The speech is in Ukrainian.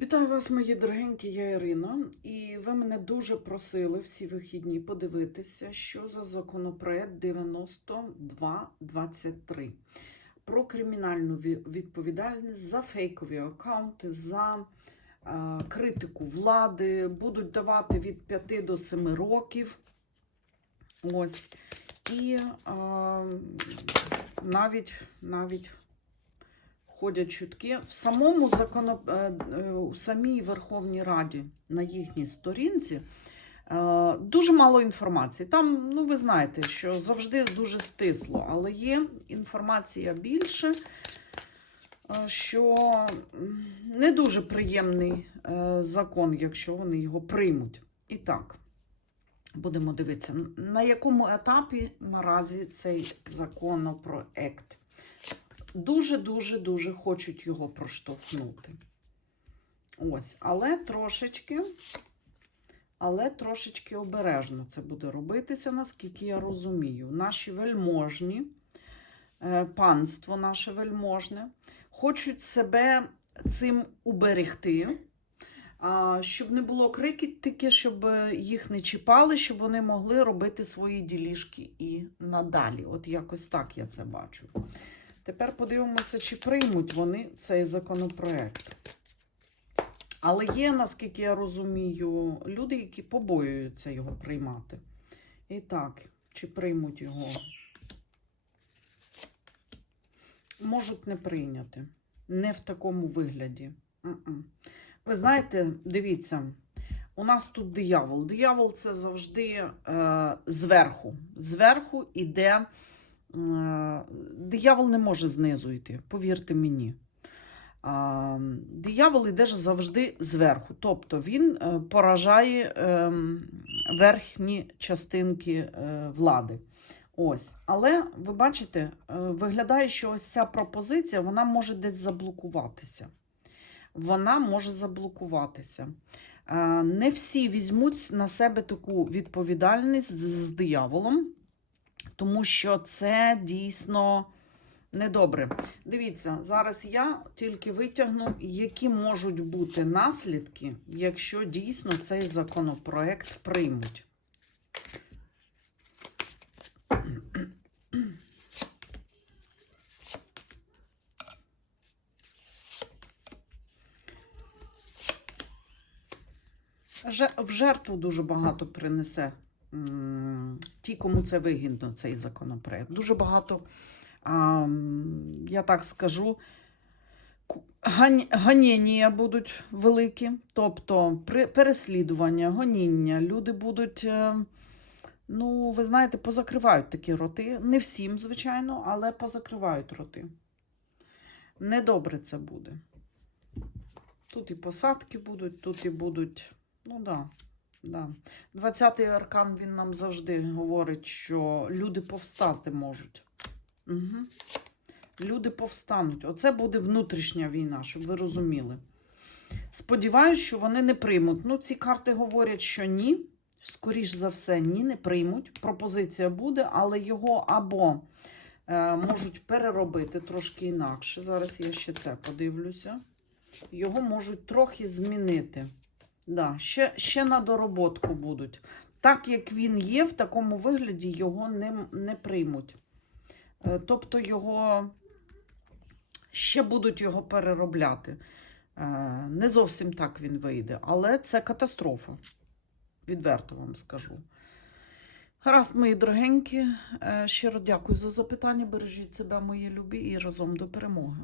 Вітаю вас, мої дорогенькі, я Ірина. І ви мене дуже просили всі вихідні подивитися, що за законопроект 9223 про кримінальну відповідальність за фейкові аккаунти, за е, критику влади. Будуть давати від 5 до 7 років. Ось. І е, навіть, навіть ходять чутки. В самому законо... е, е, у самій Верховній Раді на їхній сторінці е, дуже мало інформації. Там, ну ви знаєте, що завжди дуже стисло, але є інформація більше, що не дуже приємний закон, якщо вони його приймуть. І так. Будемо дивитися, на якому етапі наразі цей законопроект дуже-дуже дуже хочуть його проштовхнути. Ось, але трошечки, але трошечки обережно це буде робитися, наскільки я розумію. Наші вельможні, е, панство наше вельможне, хочуть себе цим уберегти. Щоб не було критики, щоб їх не чіпали, щоб вони могли робити свої ділішки і надалі. От якось так я це бачу. Тепер подивимося, чи приймуть вони цей законопроект. Але є, наскільки я розумію, люди, які побоюються його приймати. І так, чи приймуть його? Можуть не прийняти. Не в такому вигляді. М-м. Ви знаєте, дивіться, у нас тут диявол. Диявол це завжди е, зверху. Зверху іде. Е, Диявол не може знизу йти, повірте мені. Диявол іде ж завжди зверху. Тобто він е, поражає е, верхні частинки е, влади. Ось. Але ви бачите, виглядає, що ось ця пропозиція вона може десь заблокуватися. Вона може заблокуватися. Не всі візьмуть на себе таку відповідальність з дияволом тому що це дійсно недобре. Дивіться, зараз я тільки витягну, які можуть бути наслідки, якщо дійсно цей законопроект приймуть. В жертву дуже багато принесе ті, кому це вигідно, цей законопроект. Дуже багато, а, я так скажу, ганіння будуть великі, тобто переслідування, гоніння. Люди будуть, е, ну, ви знаєте, позакривають такі роти. Не всім, звичайно, але позакривають роти. Недобре це буде. Тут і посадки будуть, тут і будуть, ну. Да. Да. 20-й аркан він нам завжди говорить, що люди повстати можуть. Угу. Люди повстануть. Оце буде внутрішня війна, щоб ви розуміли. Сподіваюсь, що вони не приймуть. Ну, ці карти говорять, що ні. Скоріш за все, ні, не приймуть. Пропозиція буде, але його або е, можуть переробити трошки інакше. Зараз я ще це подивлюся. Його можуть трохи змінити. Да, ще, ще на дороботку будуть. Так як він є, в такому вигляді його не, не приймуть. Е, Тобто його ще будуть його переробляти. Е, Не зовсім так він вийде, але це катастрофа. Відверто вам скажу. Гаразд, мої дорогенькі, е, щиро дякую за запитання. Бережіть себе, мої любі, і разом до перемоги.